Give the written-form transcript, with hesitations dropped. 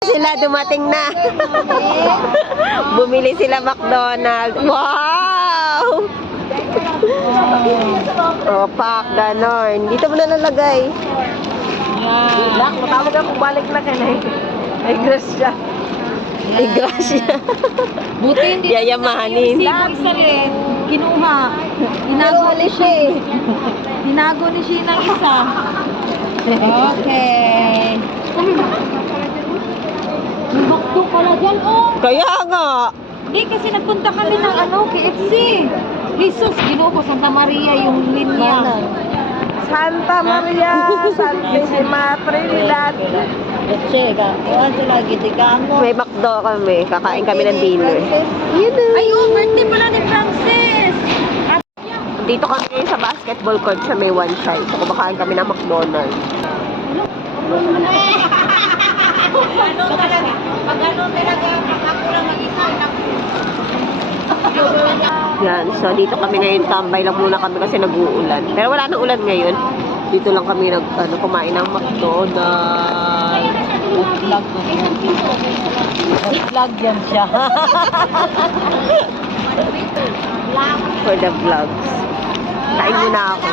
Sila dumating na. Bumili sila McDonald's. Wow! Oh, pak, ganon. Dito mo na nalagay. Yan. Lak, matawag ako balik na ka na eh. Ay, grasya. Ay, grasya. Buti hindi Yayamanin. yung isa rin. Kinuha. Tinago ni siya eh. Tinago ni siya ng isa. Okay. May bakto pala dyan, oh. Kaya nga. Hindi, kasi nagpunta kami ng KFC. Jesus, ginuho ko, Santa Maria yung linya. Santa Maria, Santissima Trinidad. May McDo kami. Kakain kami ng dinner. Yun na. Ay, oh, birthday pala ni Francis. Dito kami ngayon sa basketball court sa may one side. So, kumakain kami ng McDonald's. Yan. So, dito kami ngayon. Tambay lang muna kami kasi nag-uulan. Pero wala nang ulan ngayon. Dito lang kami kumain ng McDonald's. Vlog yan siya. For the vlogs. Kain muna ako.